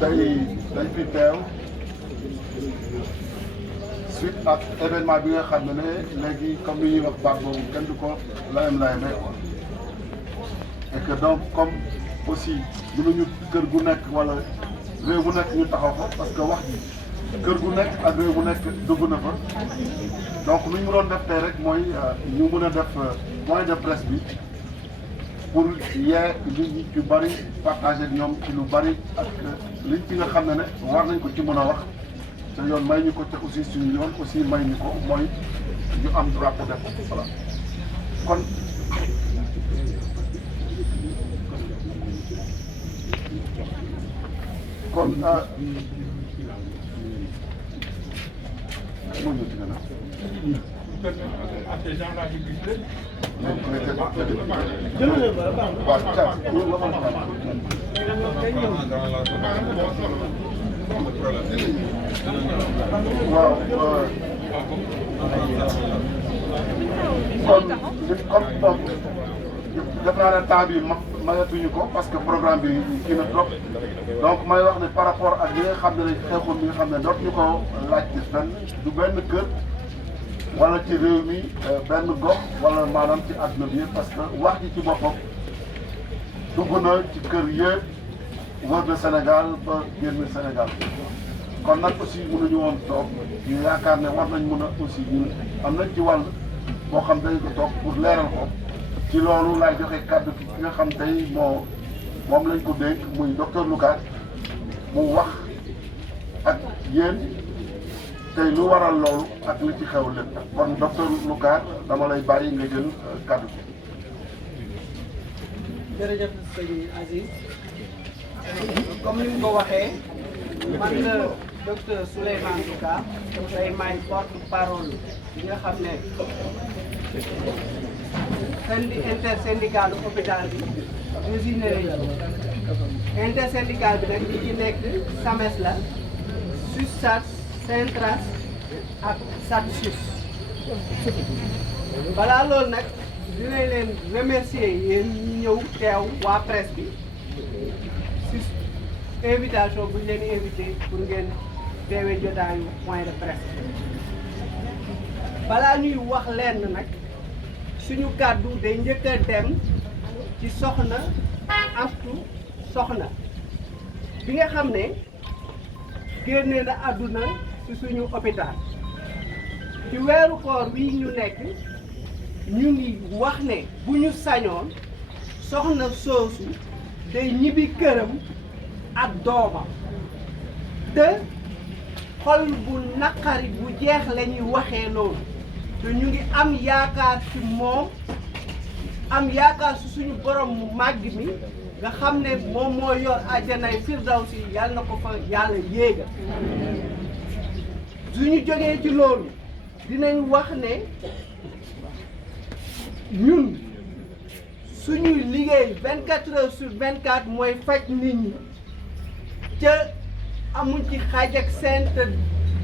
dañ fi teew suite ak événement bi nga xam ne léegi comme li ñuy wax baat boobu kenn du ko layam-layamee quoi et que donc comme aussi mënuñu kër gu nekk wala réew mu nekk ñu taxaw fa parce que wax ji kër gu nekk ak réew mu nekk dugg na fa donc lu ñu doon def tey rek mooy ñu mën a def moyen de presse bi pour yee nit ñi ci bari partager ak ñoom ci lu bari ak liñ ci nga xam ne war nañ ko ci mën a wax te yoon may ñu ko te aussi suñu yoon aussi may ñu ko mooy ñu am droit pour def ko voilà kon kon def naa ne temps bi mayatuñu ko parce que programme bi kii na trop donc may wax ne par rapport ak li nga xam ne xeexoon bi nga xam ne dootuñu ko laaj ci fenn du benn kër wala ci réew mi benn gox wala maanaam ci àdduna bi parce que wax ji ci boppam dugg na ci kër yëpp wër na Sénégal ba génn Sénégal kon nag aussi mënuñu woon toog ñu yaakaar ne war nañ mën a aussi ñun am nañ ci wàll boo xam dañ ko toog pour leeral ko ci loolu laay joxe kàddu ki nga xam tey moom lañ ko dénk muy docteur Lukaar mu wax ak yéen tey lu waral loolu ak li ci xew lépp kon docteur Lukaar dama lay bàyyi nga jël kàddu gi. jërëjëf sëñ Aziz comme ni nga ko waxee man la docteur Souleymane Lukaar tey maay porte-parole bi nga xam ne intersyndical hôpital bi désigné nañu intersyndical bi nag li ci nekk SAMES la SUTSAS SYNTRAS ak SATSUS balaa loolu nag dinañ leen remercier yéen ñi ñëw teew waa presse bi si invitation bu ñu leen invité pour ngeen teewee jotaayu point de presse balaa ñuy wax lenn nag suñu kàddu day njëkk a dem ci soxna Astou Sokhna bi nga xam ne génne na àdduna ci suñu hôpital ci weeru koor wi ñu nekk ñu ngi wax ne bu ñu sañoon soxna soosu day ñibbi këram ak doomam te xol bu naqari bu jeex la ñuy waxee loolu te ñu ngi am yaakaar ci moom am yaakaar ci suñu borom mu màgg mi nga xam ne moom moo yor àjjanay firdawsi yàlla na ko fa yàlla yéega suñu jógee ci loolu dinañ wax ne ñun suñuy liggéey 24 heures sur 24 mooy faj nit ñi ca amuñ ci xaaj ak seen te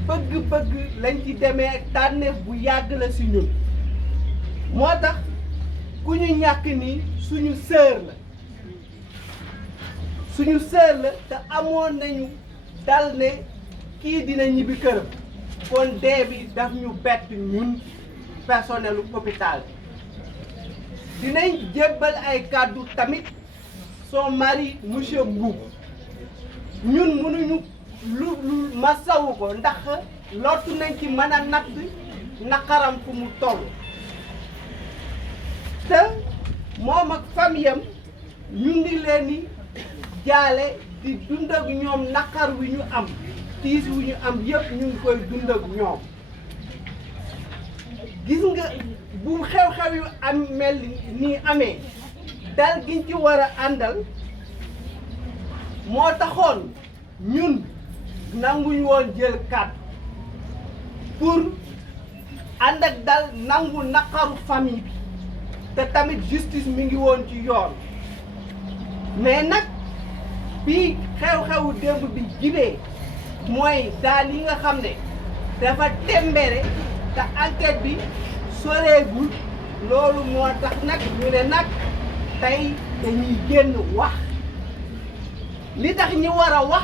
bëgg-bëgg lañ ci demee ak tànneef bu yàgg la si ñun moo tax ku ñu ñàkk nii suñu sœur la te amoon nañu dal ne kii dina ñibbi këram kon dee bi daf ñu bett ñun personnelu hôpital bi dinañ jébbal ay kàddu tamit son mari monsieur Mboub ñun mënuñu lu masawu ko ndax lottu nañ ci mën a natt naqaram fu mu toll te moom ak famiyam ñu ngi leen di jaale di dund ak ñoom naqar wi ñu am tiis wi ñu am yëpp ñu ngi koy dund ak ñoom gis nga bu xew-xew yu am mel nii amee dal giñ ci war a àndal moo taxoon ñun nanguñu woon jël kàddu pour ànd ak dal nangu naqaru famille bi te tamit justice mi ngi woon ci yoon mais nag bii xew-xewu démb bi jibee mooy daal yi nga xam ne dafa tembere te enquête bi soreegul loolu moo tax nag ñu ne nag tey dañuy génn wax li tax ñi war a wax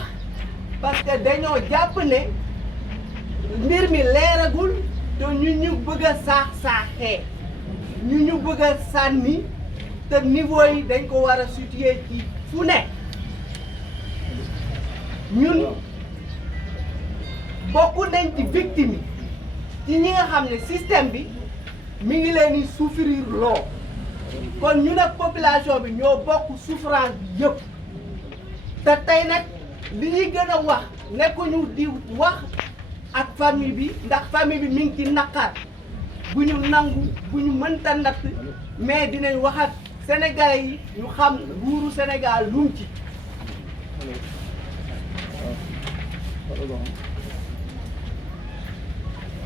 parce que dañoo jàpp ne mbir mi leeragul te ñu bëgg a saax-saaxee ñu bëgg a sànni te niveau yi dañ ko war a situer ci fu ne ñun bokk nañ ci victime yi ci ñi nga xam ne système bi mi ngi leen di souffrir loo kon ñu nag population bi ñoo bokk souffrance bi yëpp te tey nag li ñuy gën a wax nekkuñu di wax ak famille bi ndax famille bi mi ngi ci naqar bu ñu nangu bu ñu mënta natt mais dinañ wax ak sénégalais yi ñu xam nguuru Sénégal lum ci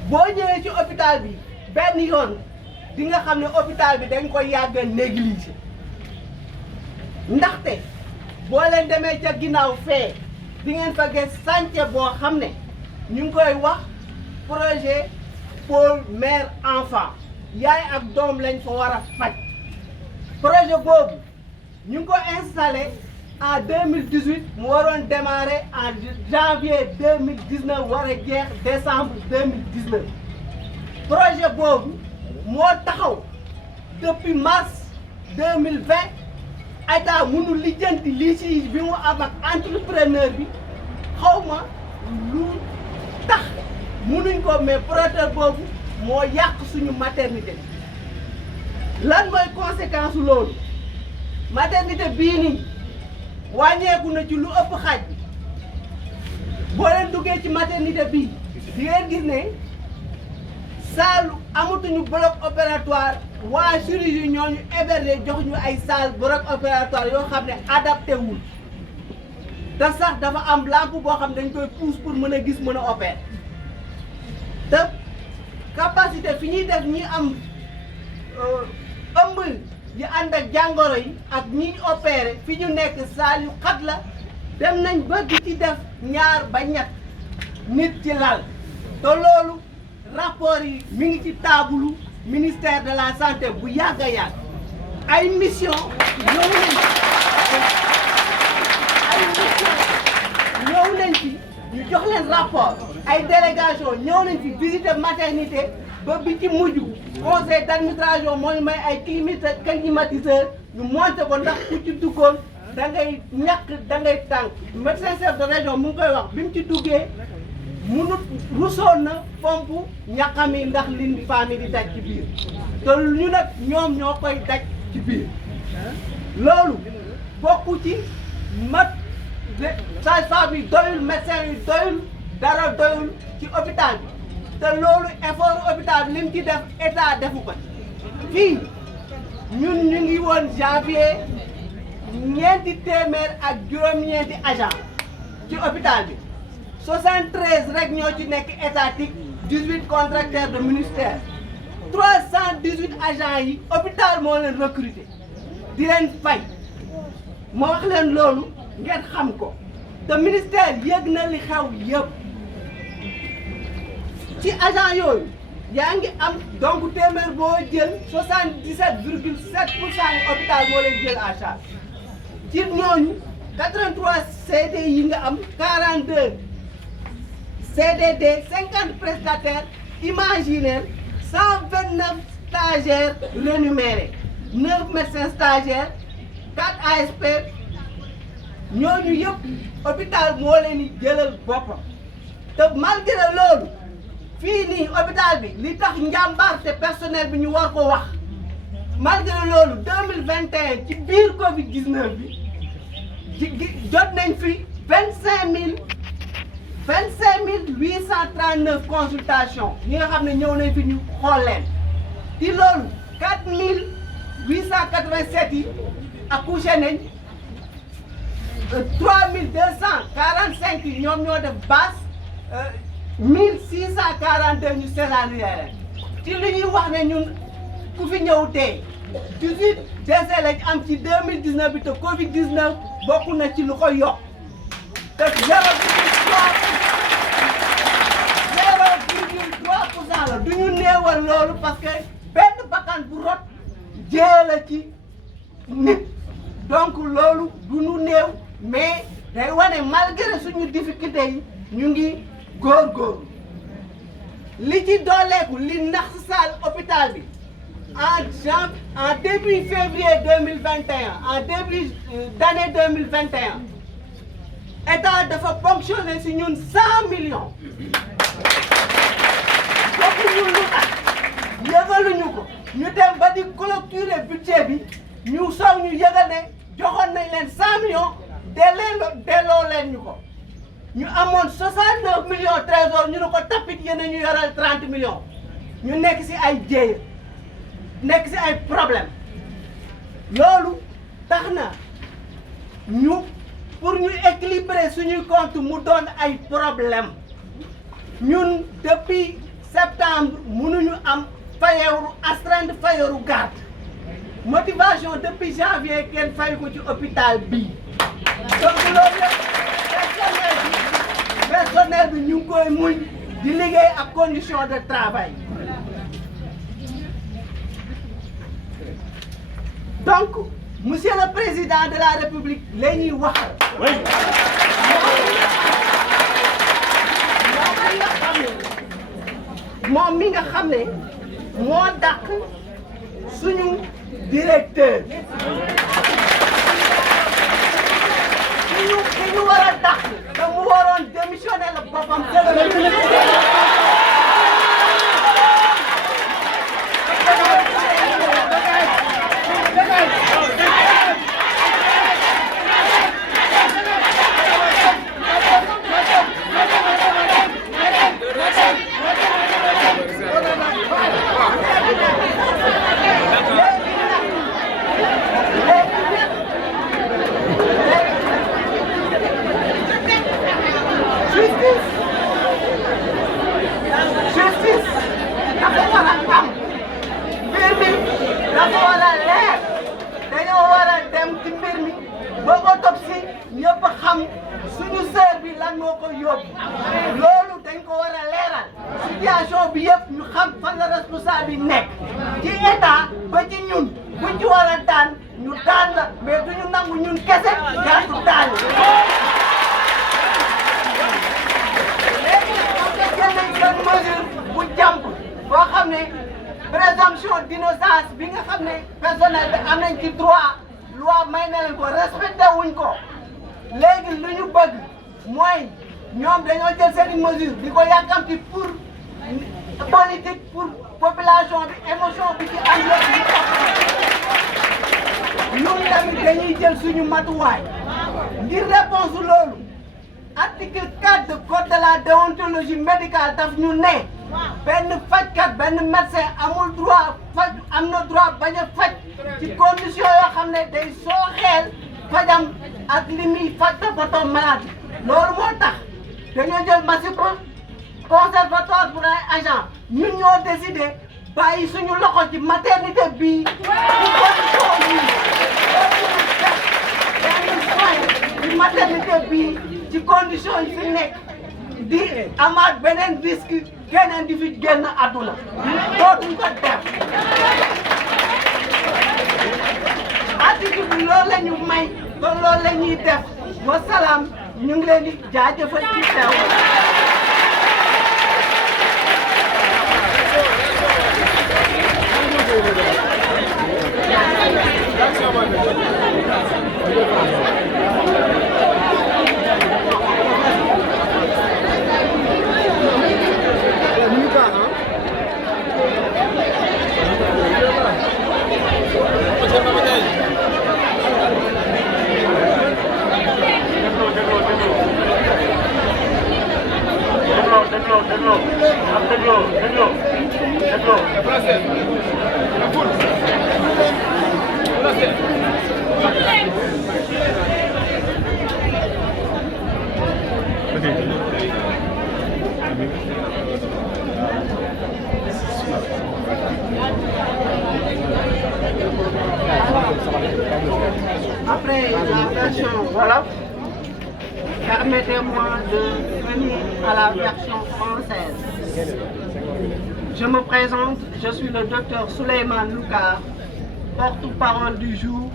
boo ñëwee ci hôpital bi benn yoon di nga xam ne hôpital bi dañ koy yàgg a négliger ndaxte boo leen demee ca ginnaaw fee di ngeen fa gis chantier boo xam ne ñu ngi koy wax projet pôle mère enfant yaay ak doom lañ fa war a faj projet boobu ñu ngi ko installé en 2018 mu waroon démarrer en janvier 2019 war a jeex décembre 2019 projet boobu moo taxaw depuis mars 2020 état mënul lijjanti litige bi mu am ak entrepreneur bi xawma lu tax mënuñ ko mais projet boobu moo yàq suñu maternité lan mooy conséquence loolu maternité bii nii wàññeeku na ci lu ëpp xaaj bi boo leen duggee ci maternité bii di ngeen gis ne salle amatuñu bloc opératoire waa chirurgie ñooñu héberger jox ñu ay salle bloc opératoire yoo xam ne adapté wul te sax dafa am lampe boo xam ne dañ koy pousse pour mën a gis mën a opérer te capacité fi ñuy def ñi am ëmb yi ànd ak jàngoro yi ak ñi opéré fi ñu nekk salle yu xat la dem nañ ba di ci def ñaar ba ñett nit ci lal te loolu rapport yi mi ngi ci taabulu ministère de la santé bu yàgg a yàgg ay mission ñëw nañ fi ñu jox leen rapport ay délégation ñëw nañ fi visiter maternité ba bi ci mujj conseil d'administration moo ñu may ay climatiseur ñu monté ko ndax ku ci duggoon da ngay ñàkk da ngay tànk médecin chef de région mu ngi koy wax bi mu ci duggee munut rusoon na pompe ñàkkam yi ndax li famille di daj ci biir te ñu nag ñoom ñoo koy daj ci biir loolu bokku ci mat sage-femme yi doyul médecin yi doyul dara doyul ci hôpital bi te loolu effort hôpital bi li mu ci def état defu ko fii ñun ñu ngi woon janvier ñeenti téeméer ak juróom-ñeenti agent ci hôpital bi 73 rek ñoo ci nekk étatique 18 contracteurs de ministère 318 agents yi hôpital moo leen recruter di leen fay ma wax leen loolu ngeen xam ko te ministère yëg na li xew yëpp ci agent yooyu yaa ngi am donc téeméer boo jël 77,7% yi hôpital moo leen jël à charge ci ñooñu 83 CD yi nga am 42 CDD 50 prestataires imaginaires 129 stagiaires rémunérés 9 médecins stagiaires 4 ASP ñooñu yëpp hôpital moo leen di jëlal boppam te malgré loolu fii nii hôpital bi li tax njàmbaar te personnel bi ñu war ko wax malgré loolu 2021 ci biir Covid 19 bi jot nañ fi 25 839 consultations ñi nga xam ne ñëw nañ fi ñu xool leen ci loolu 4 887 yi accouché nañ 3245 yi ñoom ñoo def basse 1642 ñu césarienne ci li ñuy wax ne ñun ku fi ñëw tey 18 décès lañ am ci 2019 bi te Covid 19 bokk na ci lu ko yokk te 0,3% la du ñu néewal loolu parce que benn bakkan bu rot jëla ci nit donc loolu du ñu néew mais day wane malgré suñu difficulté yi ñu ngi góorgóorlu li ci dooleeku li nax saal hôpital bi en début février 2021 en début d'année 2021 état dafa ponctionné si ñun 100 millions kooku ñun lu tax yëgaluñu ko ñu dem ba di clôturer budget bi ñu soog ñu yëgal ne joxoon nañ leen 100 millions delloo leen ñu ko ñu amoon 69 millions trésor ñu ne ko tapit yéen a ñu yoral 30 millions ñu nekk si ay jéeya nekk si ay problème loolu tax na ñu pour ñu équilibrer suñuy compte mu doon ay problème ñun depuis septembre mënuñu am fayeeru astreinte fayeeru garde motivation depuis janvier kenn fay ko ci hôpital bii donc loolu yëpp personnel bi ñu ngi koy muñ di liggéey ak condition de travail donc monsieur le président de la république la ñuy waxal moom mi nga xam ne moo dàq suñu directeur ki ñu war a dàq te mu waroon démissionner la boppam justice dafa war a am mbir mi dafa war a leer dañoo war a dem ci mbir mi ba autopsie ñëpp xam suñu sœur bi lan moo ko yóbbu loolu dañ ko war a leeral situation bi yëpp ñu xam fan la responsable bi nekk ci état ba ci ñun buñ ci war a daan ñu daan la mais duñu nangu ñun kese gàttu daan seen mesure bu jàmp boo xam ne présomption d'innocence bi nga xam ne personnel bi am nañ ci droit loi may na leen ko respecté wuñ ko léegi lu ñu bëgg mooy ñoom dañoo jël seen mesure di ko yàkkamti pour politique pour population bi émotion bi ci am ñun tamit dañuy jël suñu matuwaay ngir réponse loolu article 4 du code de la déontologie médicale daf ñu ne benn fajkat benn médecin amul droit faj am na droit bañ a faj ci condition yoo xam ne day sooxeel fajam ak li muy faj toppatoo malade loolu moo tax dañoo jël massif conservatoire pour ay agent ñun ñoo décidé bàyyi suñu loxo ci maternité bii ci condition bii benn soin ci maternité bii ci condition yi fi nekk di amaat beneen risque keneen di fi génn àdduna dootuñ ko def article bi loolu la ñu may te loolu la ñuy def wasalaam ñu ngi leen di jaajëfal ci teew Après la version wolof, permettez-moi de venir à la version française. Je me présente, je suis le docteur Souleymane Loukar, porte-parole du jour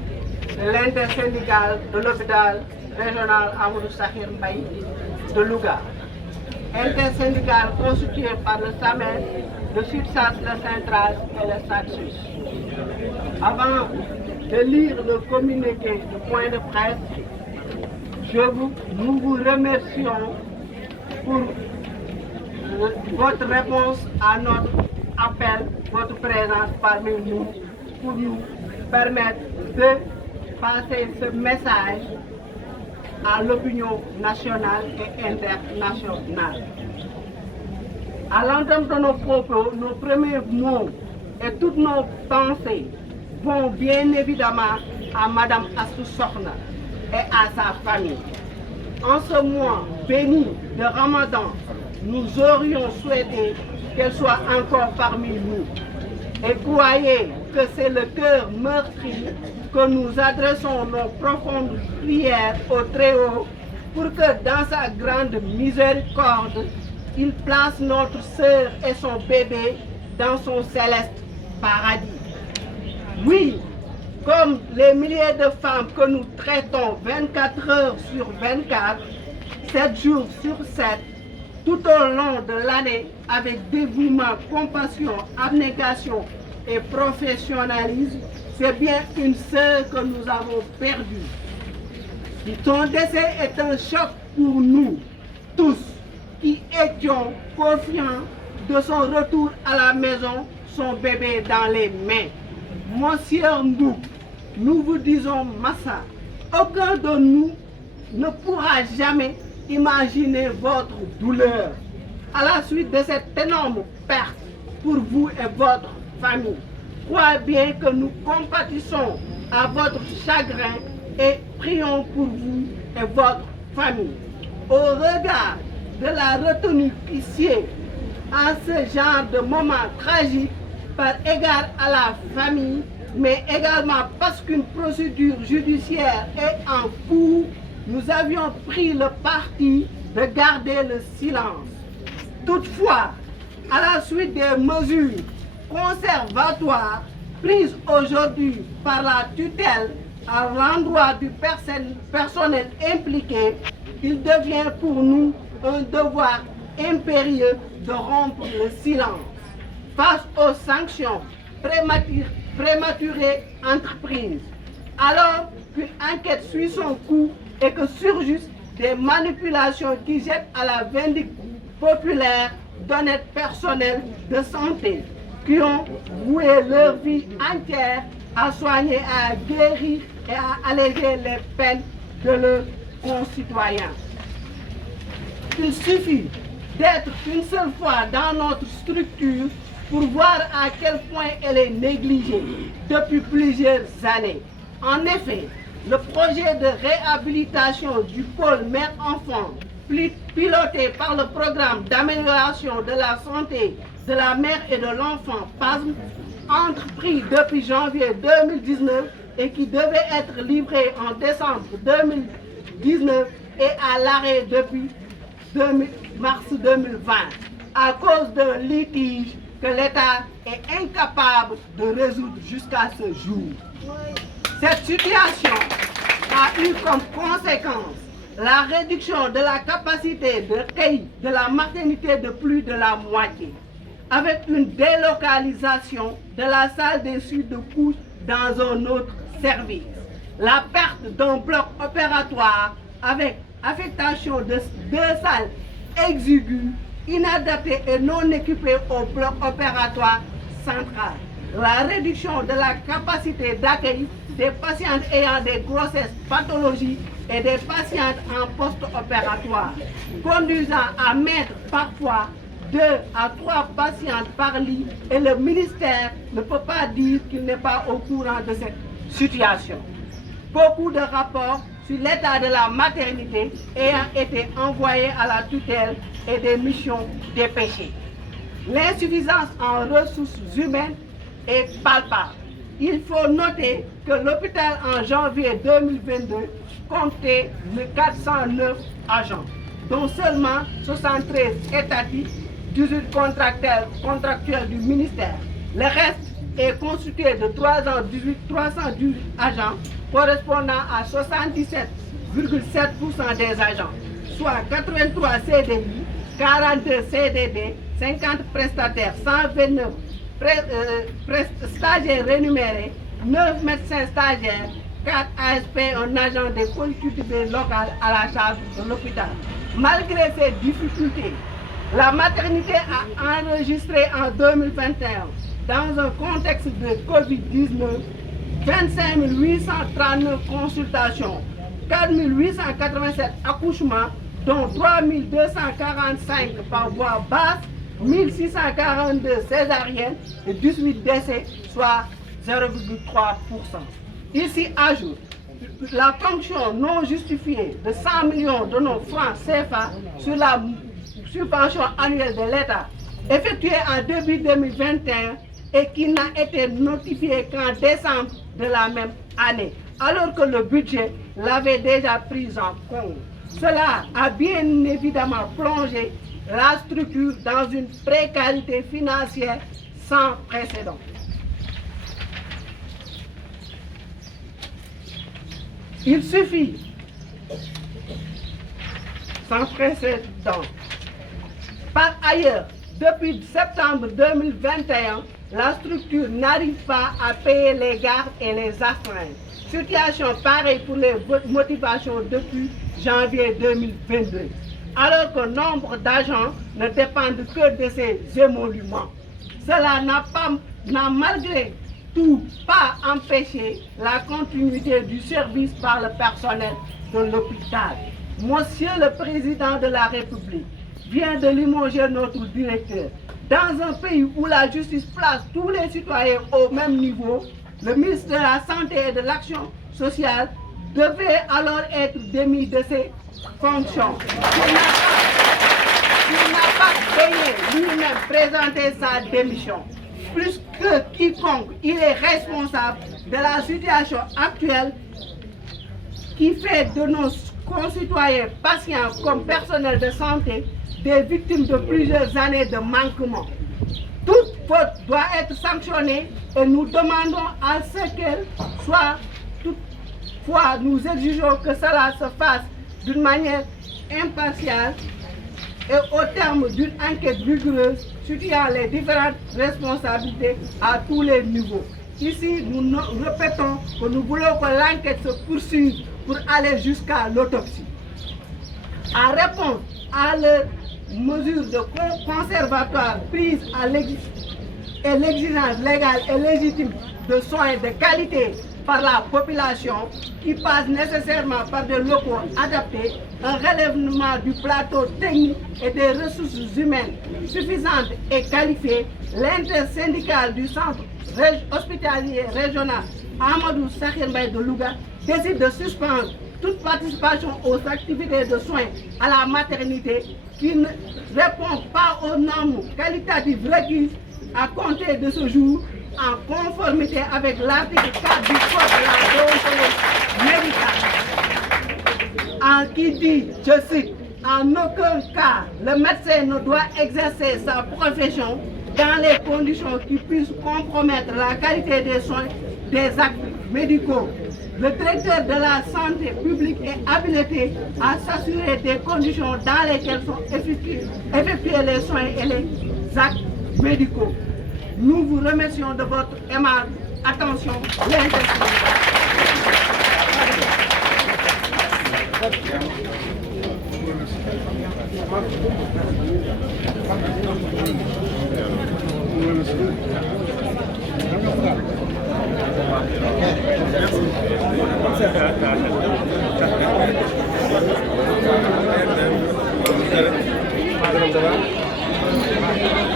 de l'intersyndicale de l'hôpital régional Amadou Sakhir Mbaye de Louga. Intersyndical constitué par le SAMES, le SUTSAS, le Central et le SATSUS. Avant de lire le communiqué du point de presse, nous vous remercions pour votre réponse à notre appel, votre présence parmi nous, pour nous permettre de passer ce message à l'opinion nationale et internationale. À l'entame de nos propos, nos premiers mots et toutes nos pensées vont bien évidemment à Madame Astou Sokhna et à sa famille. En ce mois béni de Ramadan, nous aurions souhaité qu'elle soit encore parmi nous. Et croyez que c'est le cœur meurtri que nous adressons nos profondes prières au Très-Haut pour que dans sa grande miséricorde, il place notre sœur et son bébé dans son céleste paradis. Oui, comme les milliers de femmes que nous traitons 24 heures sur 24, 7 jours sur 7, tout au long de l'année, avec dévouement, compassion, abnégation et professionnalisme, c'est bien une sœur que nous avons perdue. Son décès est un choc pour nous tous qui étions confiants de son retour à la maison, son bébé dans les mains. Monsieur Mboup, nous vous disons Massa, aucun de nous ne pourra jamais imaginer votre douleur à la suite de cette énorme perte pour vous et votre famille. Croyez bien que nous compatissons à votre chagrin et prions pour vous et votre famille. Au regard de la retenue ici, en ce genre de moment tragique, par égard à la famille, mais également parce qu'une procédure judiciaire est en cours, nous avions pris le parti de garder le silence. Toutefois, à la suite des mesures conservatoires prises aujourd'hui par la tutelle à l'endroit du personnel impliqué, il devient pour nous un devoir impérieux de rompre le silence face aux sanctions prématurées entreprises. Alors qu'une enquête suit son cours et que surgissent des manipulations qui jettent à la vindicte populaire d'honnêtes personnels de santé qui ont voué leur vie entière à soigner, à guérir et à alléger les peines de leurs concitoyens. Il suffit d'être une seule fois dans notre structure pour voir à quel point elle est négligée depuis plusieurs années. En effet, le projet de réhabilitation du pôle mère-enfant, piloté par le programme d'amélioration de la santé de la mère et de l'enfant PASM, entrepris depuis janvier 2019 et qui devait être livré en décembre 2019 et à l'arrêt depuis mars 2020 à cause d'un litige que l'État est incapable de résoudre jusqu'à ce jour. Cette situation a eu comme conséquence la réduction de la capacité de d'accueil de la maternité de plus de la moitié, avec une délocalisation de la salle des suites de couches dans un autre service, la perte d'un bloc opératoire avec affectation de 2 salles exiguës, inadaptées et non équipées au bloc opératoire central, la réduction de la capacité d'accueil des patientes ayant des grossesses pathologiques et des patientes en post-opératoire, conduisant à mettre parfois 2 à 3 patientes par lit, et le ministère ne peut pas dire qu'il n'est pas au courant de cette situation. Beaucoup de rapports sur l'état de la maternité ayant été envoyés à la tutelle et des missions dépêchées. L'insuffisance en ressources humaines est palpable. Il faut noter que l'hôpital en janvier 2022 comptait 409 agents, dont seulement 73 étatiques, 18 contractuels du ministère. Le reste est constitué de 318 agents correspondant à 77 des agents, soit 83 CDI, 42 CDD, 50 prestataires, 129 stagiaires rémunérés, 9 médecins stagiaires, 4 ASP, un agent des collectivités locales à la charge de l'hôpital. Malgré ces difficultés, la maternité a enregistré en 2021, dans un contexte de Covid-19, 25 839 consultations, 4 887 accouchements, dont 3 245 par voie basse, 1642 césariennes et 18 décès, soit 0,3%. Ici ajoute la ponction non justifiée de 100 millions de nos francs CFA sur la subvention annuelle de l'État, effectuée en début 2021 et qui n'a été notifiée qu'en décembre de la même année, alors que le budget l'avait déjà pris en compte. Cela a bien évidemment plongé la structure dans une précarité financière sans précédent. Il suffit, sans précédent. Par ailleurs, depuis septembre 2021, la structure n'arrive pas à payer les gardes et les astreintes. Situation pareille pour les motivations depuis janvier 2022, alors que nombre d'agents ne dépendent que de ces émoluments. Cela n'a malgré tout pas empêché la continuité du service par le personnel de l'hôpital. Monsieur le Président de la République vient de limoger notre directeur. Dans un pays où la justice place tous les citoyens au même niveau, le ministre de la Santé et de l'Action sociale devait alors être démis de ses fonctions. Il n'a pas payé lui-même présenter sa démission. Plus que quiconque, il est responsable de la situation actuelle qui fait de nos concitoyens patients comme personnel de santé des victimes de plusieurs années de manquement. Toute faute doit être sanctionnée et nous demandons à ce qu'elle soit. Toutefois, nous exigeons que cela se fasse d'une manière impartiale et au terme d'une enquête rigoureuse situant les différentes responsabilités à tous les niveaux. Ici, nous répétons que nous voulons que l'enquête se poursuive pour aller jusqu'à l'autopsie. En réponse à leurs mesures de conservatoire prises et l'exigence légale et légitime de soins de qualité par la population qui passe nécessairement par des locaux adaptés, un relèvement du plateau technique et des ressources humaines suffisantes et qualifiées, l'intersyndicale du centre hospitalier régional Amadou Sakhir Mbaye de Louga décide de suspendre toute participation aux activités de soins à la maternité qui ne répond pas aux normes qualitatives requises à compter de ce jour, en conformité avec l'article 4 du Code de la déontologie médicale, en qui dit, je cite, en aucun cas le médecin ne doit exercer sa profession dans les conditions qui puissent compromettre la qualité des soins des actes médicaux. Le directeur de la santé publique est habilité à s'assurer des conditions dans lesquelles sont effectués les soins et les actes médicaux. Nous vous remercions de votre aimable attention.